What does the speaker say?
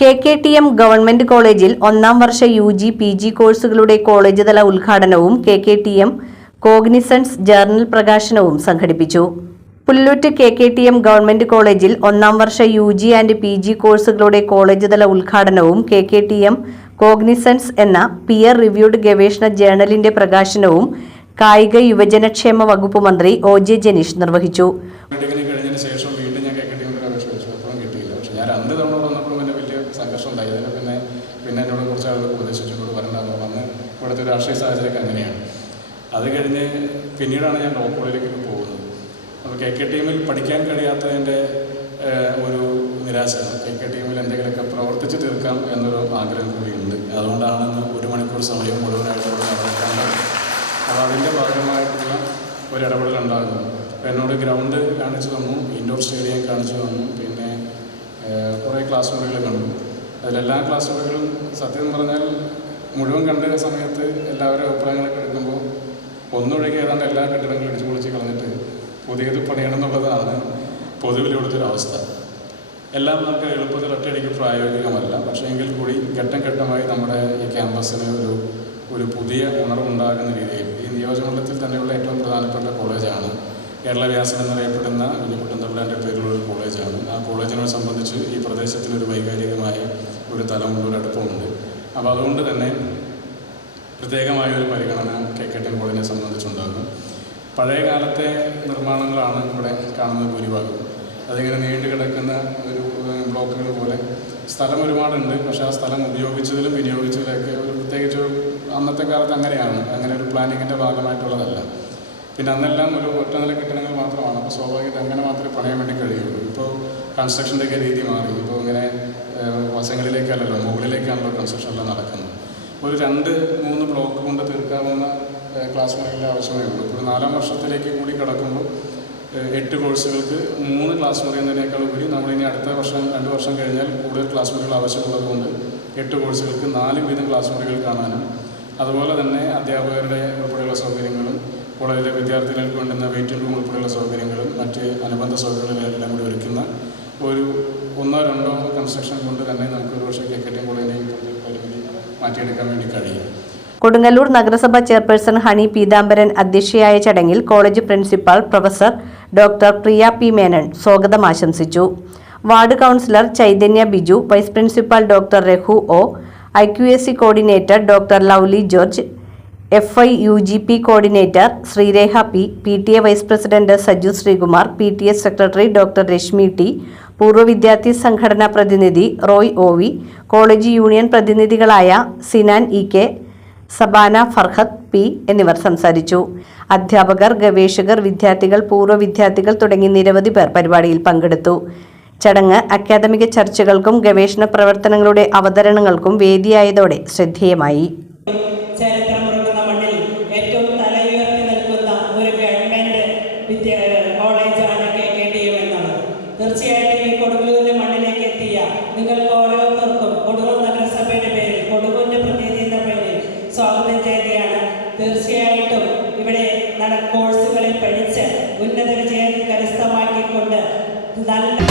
KKTM government കോളേജിൽ ഒന്നാം വർഷ UG PG കോഴ്സുകളുടെ കോളേജ് തല ഉദ്ഘാടനവും KKTM കോഗ്നിസൻസ് ജേർണൽ പ്രകാശനവും സംഘടിപ്പിച്ചു. പുല്ലൂറ്റ് KKTM ഗവൺമെന്റ് കോളേജിൽ ഒന്നാം വർഷ UG ആൻഡ് PG കോഴ്സുകളുടെ കോളേജ് തല ഉദ്ഘാടനവും KKTM കോഗ്നിസൻസ് എന്ന പിയർ റിവ്യൂഡ് ഗവേഷണ ജേർണലിന്റെ പ്രകാശനവും കായിക യുവജനക്ഷേമ വകുപ്പ് മന്ത്രി OJ ജനീഷ് നിർവഹിച്ചു. പിന്നെ എന്നോട് കുറച്ച് ആളുകൾ ഉപദേശിച്ചുകൊണ്ട് പറഞ്ഞാൽ വന്ന് ഇവിടുത്തെ ഒരു രാഷ്ട്രീയ സാഹചര്യമൊക്കെ അങ്ങനെയാണ്. അത് കഴിഞ്ഞ് പിന്നീടാണ് ഞാൻ ലോ കോളേജിലേക്ക് പോകുന്നത്. അപ്പോൾ KKTM പഠിക്കാൻ കഴിയാത്തതിൻ്റെ ഒരു നിരാശ, KKTM എന്തെങ്കിലുമൊക്കെ പ്രവർത്തിച്ച് തീർക്കാം എന്നൊരു ആഗ്രഹം കൂടിയുണ്ട്. അതുകൊണ്ടാണ് 1 മണിക്കൂർ സമയം മുഴുവനായിട്ട് നടക്കുന്നത്. അപ്പോൾ അതിൻ്റെ ഭാഗമായിട്ടുള്ള ഒരു ഇടപെടലുണ്ടാകുന്നു. അപ്പോൾ എന്നോട് ഗ്രൗണ്ട് കാണിച്ചു തന്നു, ഇൻഡോർ സ്റ്റേഡിയം കാണിച്ചു തന്നു, പിന്നെ കുറേ ക്ലാസ് മുറികൾ കണ്ടു. അതിലെല്ലാ ക്ലാസ് മുറികളും സത്യം പറഞ്ഞാൽ മുഴുവൻ കണ്ട സമയത്ത് എല്ലാവരും അഭിപ്രായങ്ങളൊക്കെ എടുക്കുമ്പോൾ ഒന്നൊഴികെ ഏതാണ്ട് എല്ലാ കെട്ടിടങ്ങളും ഇടിച്ചു പൊളിച്ച് കളഞ്ഞിട്ട് പുതിയത് പണിയണമെന്നുള്ളതാണ് പൊതുവിലിവിടുത്തെ അവസ്ഥ. എല്ലാം നമുക്ക് എളുപ്പത്തിൽ ഒറ്റയടിക്ക് പ്രായോഗികമല്ല. പക്ഷേ എങ്കിൽ കൂടി ഘട്ടം ഘട്ടമായി നമ്മുടെ ഈ ക്യാമ്പസിന് ഒരു പുതിയ ഉണർവുണ്ടാകുന്ന രീതിയിൽ ഈ നിയോജകമണ്ഡലത്തിൽ തന്നെയുള്ള ഏറ്റവും പ്രധാനപ്പെട്ട കോളേജാണ് കേരള വ്യാസൻ എന്നറിയപ്പെടുന്ന കുഞ്ഞിക്കുട്ടൻ തമ്പുരാൻ്റെ പേരിലുള്ള ഒരു കോളേജാണ്. ആ കോളേജിനെ സംബന്ധിച്ച് ഈ പ്രദേശത്തിനൊരു വൈകാരികമായ ഒരു തലമുണ്ട്, ഒരു അടുപ്പമുണ്ട്. അപ്പോൾ അതുകൊണ്ട് തന്നെ പ്രത്യേകമായ ഒരു പരിഗണന KKTM കോളേജിനെ സംബന്ധിച്ചുണ്ടാകും. പഴയ കാലത്തെ നിർമ്മാണങ്ങളാണ് ഇവിടെ കാണുന്നത് ഭൂരിഭാഗം. അതിങ്ങനെ നീണ്ടു കിടക്കുന്ന ഒരു ബ്ലോക്കുകൾ പോലെ സ്ഥലം ഒരുപാടുണ്ട്. പക്ഷേ ആ സ്ഥലം ഉപയോഗിച്ചതിലും വിനിയോഗിച്ചതിലൊക്കെ പ്രത്യേകിച്ച് അന്നത്തെ കാലത്ത് അങ്ങനെയാണ്. അങ്ങനെ ഒരു പ്ലാനിങ്ങിൻ്റെ ഭാഗമായിട്ടുള്ളതല്ല. പിന്നെ അന്നെല്ലാം ഒരു ഒറ്റനില കെട്ടിടങ്ങൾ മാത്രമാണ്. അപ്പോൾ സ്വാഭാവികമായിട്ട് അങ്ങനെ മാത്രമേ പണിയാൻ വേണ്ടി കഴിയുള്ളൂ. ഇപ്പോൾ കൺസ്ട്രക്ഷൻ്റെയൊക്കെ രീതി മാറി. ഇപ്പോൾ ഇങ്ങനെ വശങ്ങളിലേക്കല്ലല്ലോ, മുകളിലേക്കാണല്ലോ കൺസ്ട്രക്ഷനെല്ലാം നടക്കുന്നത്. ഒരു 2-3 ബ്ലോക്ക് കൊണ്ട് തീർക്കാവുന്ന ക്ലാസ് മുറികളുടെ ആവശ്യമേ ഉള്ളൂ. ഇപ്പോൾ 4ാം വർഷത്തിലേക്ക് കൂടി കിടക്കുമ്പോൾ 8 കോഴ്സുകൾക്ക് 3 ക്ലാസ് മുറി എന്നതിനേക്കാൾ ഉപരി നമ്മളിനി അടുത്ത വർഷം 2 വർഷം കഴിഞ്ഞാൽ കൂടുതൽ ക്ലാസ് മുറികൾ ആവശ്യമുള്ളതുകൊണ്ട് 8 കോഴ്സുകൾക്ക് 4 വീതം ക്ലാസ് മുറികൾ കാണാനും അതുപോലെ തന്നെ അധ്യാപകരുടെ ഉൾപ്പെടെയുള്ള സൗകര്യങ്ങളും കോളേജിലെ വിദ്യാർത്ഥികൾക്ക് വേണ്ടുന്ന വെയിറ്റിംഗ് റൂം ഉൾപ്പെടെയുള്ള സൗകര്യങ്ങളും മറ്റ് അനുബന്ധ സൗകര്യങ്ങളെല്ലാം കൂടി ഒരുക്കുന്ന ഒരു 1-2 കൺസ്ട്രക്ഷൻ കൊണ്ട് തന്നെ നമുക്ക് ഒരു പക്ഷേ KKTM കോളേജിനെയും പരിമിതി മാറ്റിയെടുക്കാൻ വേണ്ടി കഴിയും. കൊടുങ്ങല്ലൂർ നഗരസഭ ചെയർപേഴ്സൺ ഹണി പീതാംബരൻ അധ്യക്ഷയായ ചടങ്ങിൽ college principal professor doctor Priya P. Menon സ്വാഗതം ആശംസിച്ചു. Ward councillor Chaitanya Biju, vice principal doctor Raghu O, IQAC coordinator doctor Lovely George, FIUGP coordinator Sreerekha P, PTA vice president Saju Sreekumar, PTA secretary doctor Rashmi T, പൂർവ്വ വിദ്യാർത്ഥി സംഘടനാ പ്രതിനിധി റോയ് OV, കോളേജ് യൂണിയൻ പ്രതിനിധികളായ Sinan EK, Sabana Farhath P എന്നിവർ സംസാരിച്ചു. അധ്യാപകർ, ഗവേഷകർ, വിദ്യാർത്ഥികൾ, പൂർവ്വ വിദ്യാർത്ഥികൾ തുടങ്ങി നിരവധി പേർ പരിപാടിയിൽ പങ്കെടുത്തു. ചടങ്ങ് അക്കാദമിക ചർച്ചകൾക്കും ഗവേഷണ പ്രവർത്തനങ്ങളുടെ അവതരണങ്ങൾക്കും വേദിയായതോടെ ശ്രദ്ധേയമായി. തീർച്ചയായിട്ടും ഈ കൊടുങ്ങല്ലൂരിന്റെ മണ്ണിലേക്ക് എത്തിയ നിങ്ങൾക്ക് ഓരോരുത്തർക്കും കൊടുങ്ങല്ലൂർ നഗരസഭയുടെ പേരിൽ, കൊടുങ്ങല്ലൂരിന്റെ പ്രതിനിധി എന്ന പേരിൽ സ്വാഗതം ചെയ്യുകയാണ്. തീർച്ചയായിട്ടും ഇവിടെ കോഴ്സുകളിൽ പഠിച്ച് ഉന്നത വിജയം കരസ്ഥമാക്കിക്കൊണ്ട് നല്ല